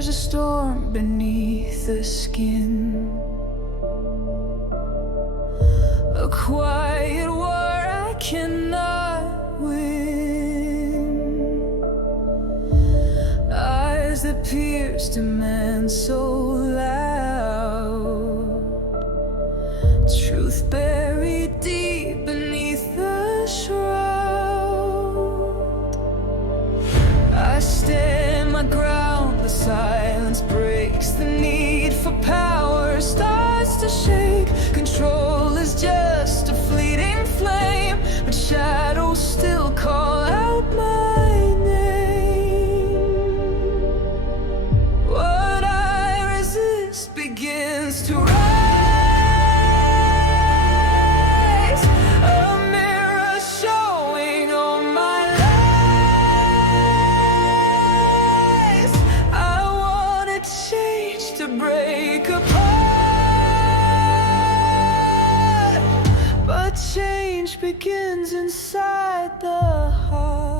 There's a storm beneath the skin, a quiet war I cannot win. Eyes that pierce demand so loud, truth buried deep beneath the shroud. I stand my ground, the silence breaks, the need for power starts to shake. Control is just a fleeting flame, but shadows still call out my name. What I resist begins to rise, a mirror showing all my lies. I want to change, to break apart, but change begins inside the heart.